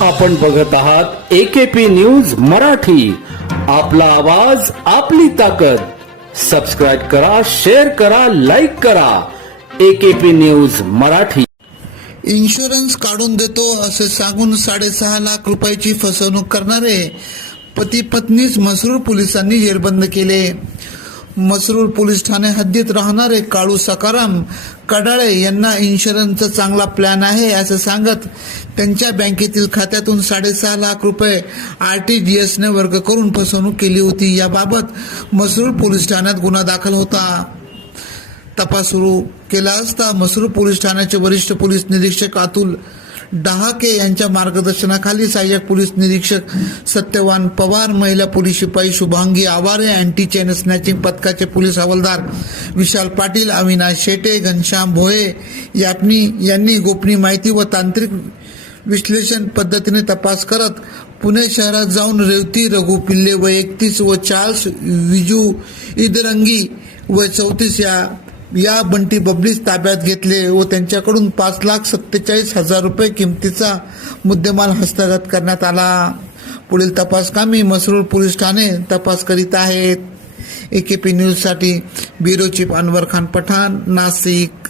आपण बघत आहात एकेपी न्यूज मराठी. आपला आवाज आपली ताकद. सबस्क्राईब करा शेअर करा लाईक करा. AKP news Marathi. इन्शुरन्स काढून देतो असे सांगून साडेसहा लाख रुपयाची फसवणूक करणारे पती पत्नीच मसरूळ पोलिसांनी जेरबंद केले. मसरूर पोलीस ठाणे हद्दीत राहणारे काळू सकाराम कडाळे यांना इन्शुरन्सचा चांगला प्लॅन आहे असं सांगत त्यांच्या बँकेतील खात्यातून साडेसहा लाख रुपये आर टी जी एसने वर्ग करून फसवणूक केली होती. याबाबत मसरूर पोलीस ठाण्यात गुन्हा दाखल होता. तपास सुरू केला असता मसरूर पोलीस ठाण्याचे वरिष्ठ पोलीस निरीक्षक अतुल डहाके यांच्या मार्गदर्शनाखाली सहाय्यक पोलीस निरीक्षक सत्यवान पवार महिला पोलीस शिपाई Shubhangi Aware anti chain snatching पथकाचे पोलीस हवालदार विशाल पाटील अविनाश शेटे घनश्याम भोये यापनी यांनी गोपनीय माहिती व तांत्रिक विश्लेषण पद्धतीने तपास करत पुणे शहरात जाऊन रेवती रघु पिल्ले व एकतीस व चार्ल्स विजू इदरंगी व चौतीस या या बंटी बबलीस ताब्यात घेतले व त्यांच्याकडून पाच लाख सत्तेचाळीस हजार रुपये किमतीचा मुद्देमाल हस्तगत करण्यात आला. पुढील तपास कामी मसरूळ पोलीस ठाणे तपास करीत आहेत. एकेपी न्यूजसाठी ब्युरो चीफ अनवर खान पठाण नाशिक.